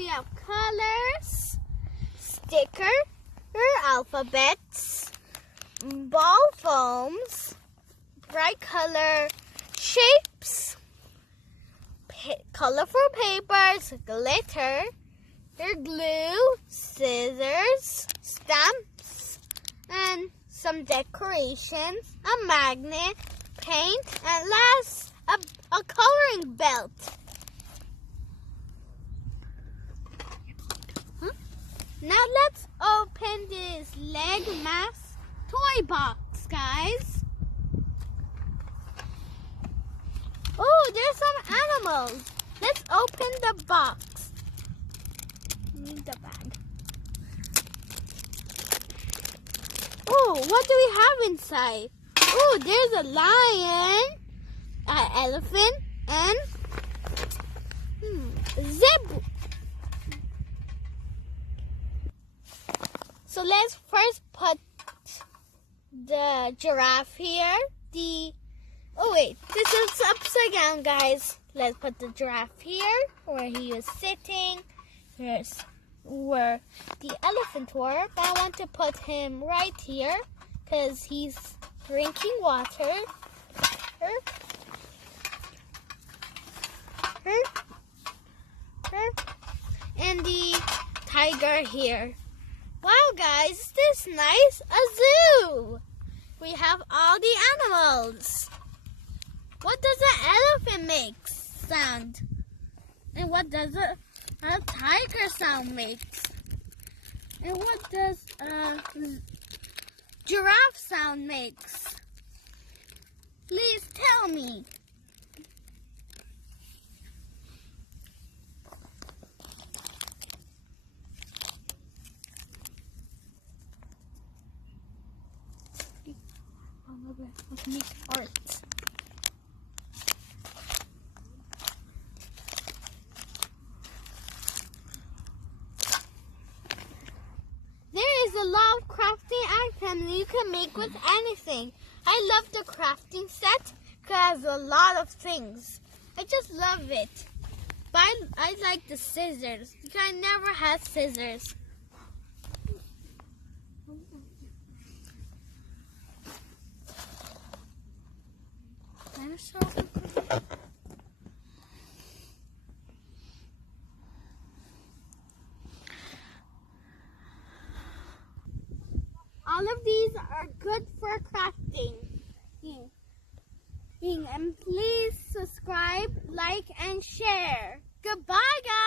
we have colors, sticker, alphabets, ball foams, bright color shapes, colorful papers, glitter, glue, scissors, stamps, and some decorations, a magnet, paint, and last, a coloring belt. Now let's open this leg mask toy box, guys. Oh, there's some animals. Let's open the box. Need the bag. Oh, what do we have inside? Oh, there's a lion, an elephant, and zebra. So let's first put the giraffe here. Oh wait, this is upside down, guys. Let's put the giraffe here where he is sitting. Here's where the elephant were. But I want to put him right here because he's drinking water. And the tiger here. Wow, guys, is this nice? A zoo! We have all the animals. What does an elephant make sound? And what does a tiger sound make? And what does a giraffe sound makes? Please tell me. Let's make art. There is a lot of crafting items you can make with anything. I love the crafting set because a lot of things. I just love it. But I like the scissors because I never had scissors. All of these are good for crafting. And please subscribe, like, and share. Goodbye, guys.